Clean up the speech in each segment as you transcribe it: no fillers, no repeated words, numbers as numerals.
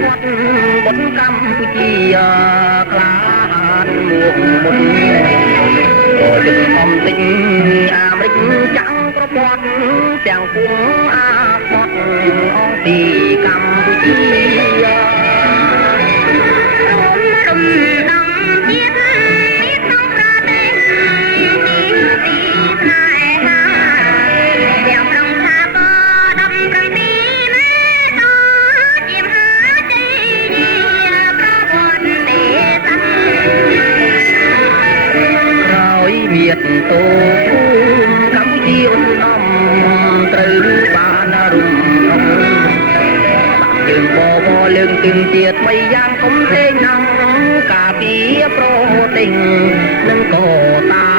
វត្តបុត្រកម្ពុជាក្លាហានមួកមុនក៏ជិតអំតិចអាមេរិកចាំងប្រព័ន្ធទាំងពួងអាបត់អង្គពីកម្ពុជាមានតូកម្ពុជាឧត្តមត្រូវបានរំលងជើងបបលើងទឹងទៀតបីយ៉ាងគុំទេញ៉ងការពារប្រទេសនឹងក៏តា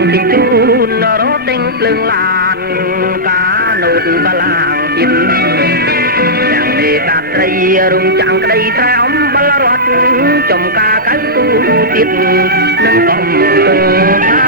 មទីជូនរត់ទិញភ្លើងឡានការណូតបឡាងជិនទាំងទេតាត្រីរំចាំងក្តីត្រែអំបលរត់ចំការកៅទូទៀតនឹងកំពុង